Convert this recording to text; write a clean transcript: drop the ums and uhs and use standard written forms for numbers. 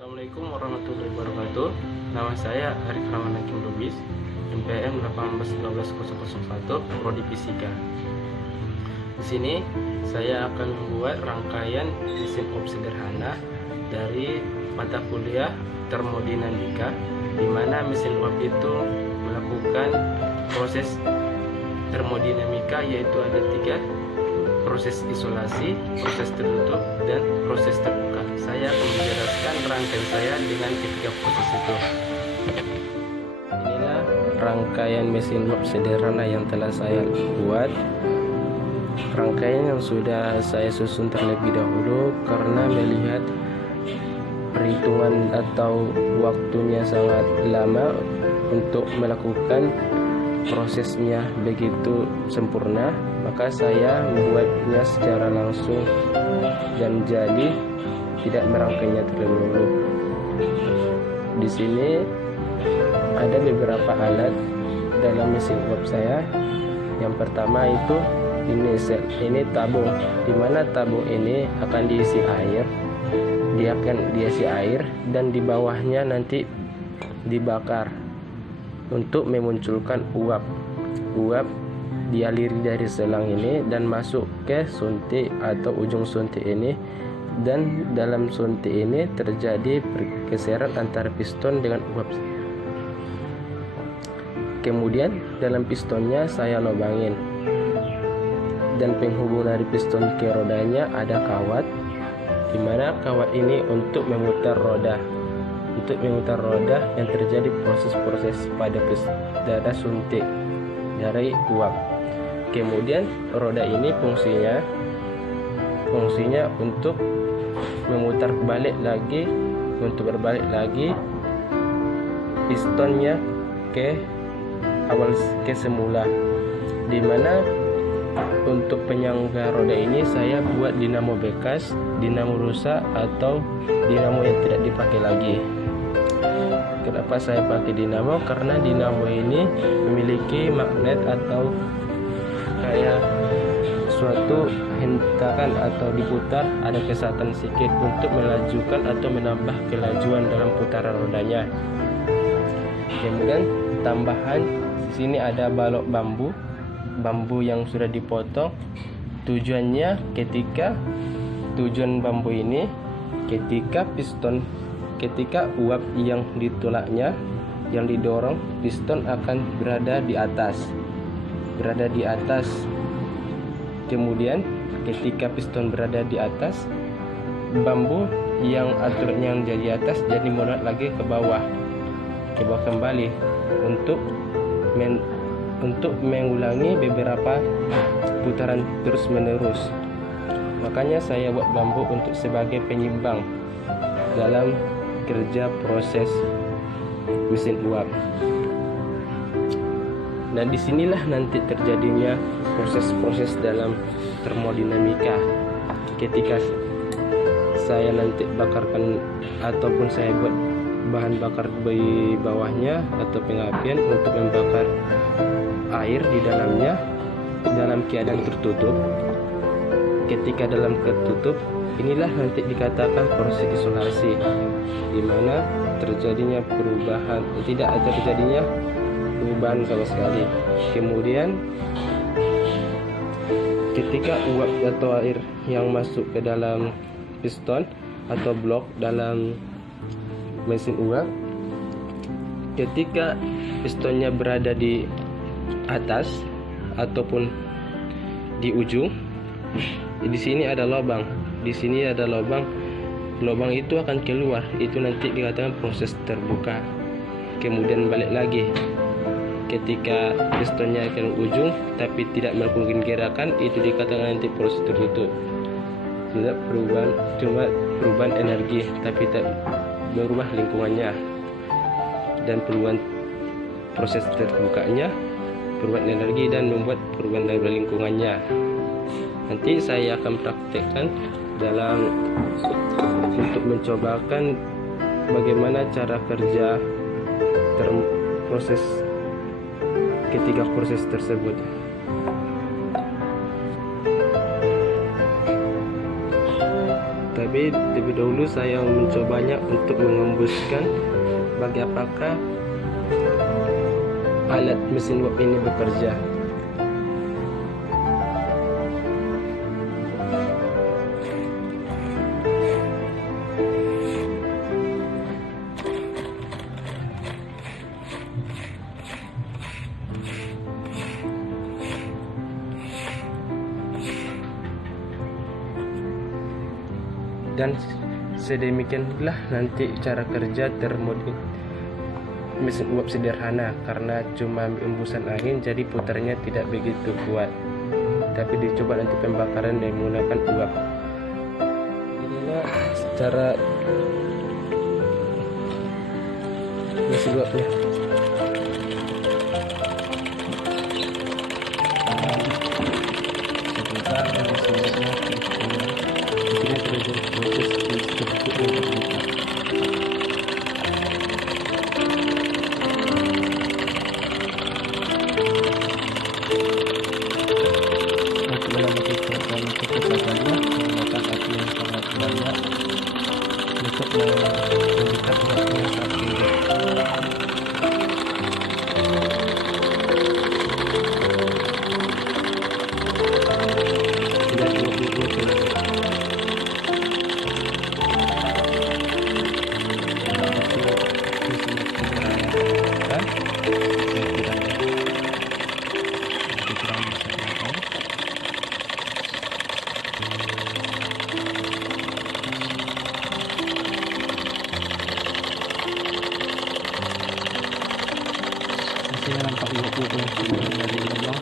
Assalamualaikum warahmatullahi wabarakatuh. Nama saya Arif Rahman Hakim Lubis, NPM 1812001, Prodi Fisika. Di sini saya akan membuat rangkaian mesin uap sederhana dari mata kuliah termodinamika, di mana mesin uap itu melakukan proses termodinamika, yaitu ada 3: proses isolasi, proses tertutup, dan proses terbuka. Saya akan menjelaskan rangkaian saya dengan ketiga proses itu. Inilah rangkaian mesin uap sederhana yang telah saya buat. Rangkaian yang sudah saya susun terlebih dahulu karena melihat perhitungan atau waktunya sangat lama untuk melakukan prosesnya begitu sempurna, maka saya membuatnya secara langsung dan jadi tidak merangkainya terlebih dahulu. Di sini ada beberapa alat dalam mesin uap saya. Yang pertama itu ini tabung, di mana tabung ini akan diisi air. Dia akan diisi air dan di bawahnya nanti dibakar untuk memunculkan uap. Uap dialiri dari selang ini dan masuk ke suntik atau ujung suntik ini, dan dalam suntik ini terjadi pergeseran antara piston dengan uap. Kemudian dalam pistonnya saya lubangin, dan penghubung dari piston ke rodanya ada kawat, di mana kawat ini untuk memutar roda. Untuk memutar roda yang terjadi proses-proses pada suntik dari uap. Kemudian roda ini fungsinya untuk memutar balik lagi, untuk berbalik lagi pistonnya ke awal, ke semula, di mana untuk penyangga roda ini saya buat dinamo bekas, dinamo rusak, atau dinamo yang tidak dipakai lagi. Kenapa saya pakai dinamo? Karena dinamo ini memiliki magnet atau kayak suatu hentakan atau diputar, ada kesatan sedikit untuk melajukan atau menambah kelajuan dalam putaran rodanya. Kemudian tambahan di sini ada balok bambu yang sudah dipotong. Tujuan bambu ini ketika uap yang ditolaknya, yang didorong, piston akan berada di atas. Kemudian ketika piston berada di atas, bambu yang aturannya yang jadi atas jadi mundur lagi ke bawah kembali untuk mengulangi beberapa putaran terus menerus. Makanya saya buat bambu untuk sebagai penyimbang dalam kerja proses mesin uap. Nah, disinilah nanti terjadinya proses-proses dalam termodinamika. Ketika saya nanti bakarkan ataupun saya buat bahan bakar di bawahnya atau pengapian untuk membakar air di dalamnya dalam keadaan tertutup. Ketika dalam tertutup, inilah nanti dikatakan proses isolasi, di mana terjadinya perubahan, tidak ada terjadinya perubahan sama sekali. Kemudian ketika uap atau air yang masuk ke dalam piston atau blok dalam mesin uap, ketika pistonnya berada di atas ataupun di ujung, di sini ada lubang. Lubang itu akan keluar, itu nanti dikatakan proses terbuka. Kemudian balik lagi, ketika pistonnya ke ujung tapi tidak melakukan gerakan, itu dikatakan nanti proses tertutup. Tidak perubahan, cuma perubahan energi tapi tidak berubah lingkungannya, dan perubahan proses terbukanya perubahan energi dan membuat perubahan dari lingkungannya. Nanti saya akan praktekkan untuk mencobakan bagaimana cara kerja ketiga proses tersebut. Tapi lebih dahulu saya mencobanya untuk mengembuskan bagi apakah alat mesin uap ini bekerja. Dan sedemikianlah nanti cara kerja termodif mesin uap sederhana, karena cuma embusan angin jadi putarnya tidak begitu kuat, tapi dicoba nanti pembakaran dengan menggunakan uap. Inilah cara mesin uapnya. Nampak uap-uap yang dari lubang.